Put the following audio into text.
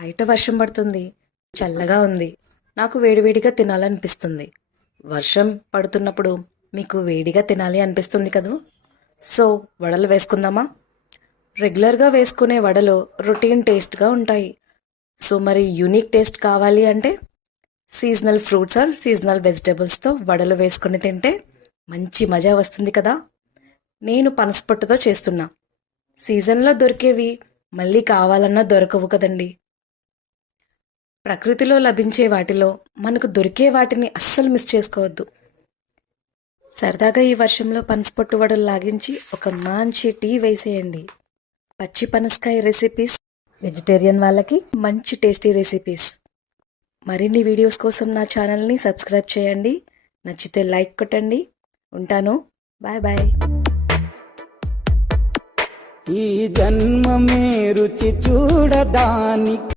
బయట వర్షం పడుతుంది, చల్లగా ఉంది. నాకు వేడివేడిగా తినాలనిపిస్తుంది. వర్షం పడుతున్నప్పుడు మీకు వేడిగా తినాలి అనిపిస్తుంది కదూ. సో వడలు వేసుకుందామా? రెగ్యులర్గా వేసుకునే వడలు రొటీన్ టేస్ట్గా ఉంటాయి. సో మరి యూనిక్ టేస్ట్ కావాలి అంటే సీజనల్ ఫ్రూట్స్ ఆర్ సీజనల్ వెజిటేబుల్స్తో వడలు వేసుకుని తింటే మంచి మజా వస్తుంది కదా. నేను పనసపొట్టుతో చేస్తున్నా. సీజన్లో దొరికేవి మళ్ళీ కావాలన్నా దొరకవు కదండి. ప్రకృతిలో లభించే వాటిలో మనకు దొరికే వాటిని అస్సలు మిస్ చేసుకోవద్దు. సరదాగా ఈ వర్షంలో పనసపొట్టు వడలు లాగించి ఒక మంచి టీ వేసేయండి. పచ్చి పనసకాయ రెసిపీస్ వెజిటేరియన్ వాళ్ళకి మంచి టేస్టీ రెసిపీస్. మరిన్ని వీడియోస్ కోసం నా ఛానల్ని సబ్స్క్రైబ్ చేయండి. నచ్చితే లైక్ కొట్టండి. ఉంటాను. Bye bye. ఈ జన్మమే రుచి చూడడానికి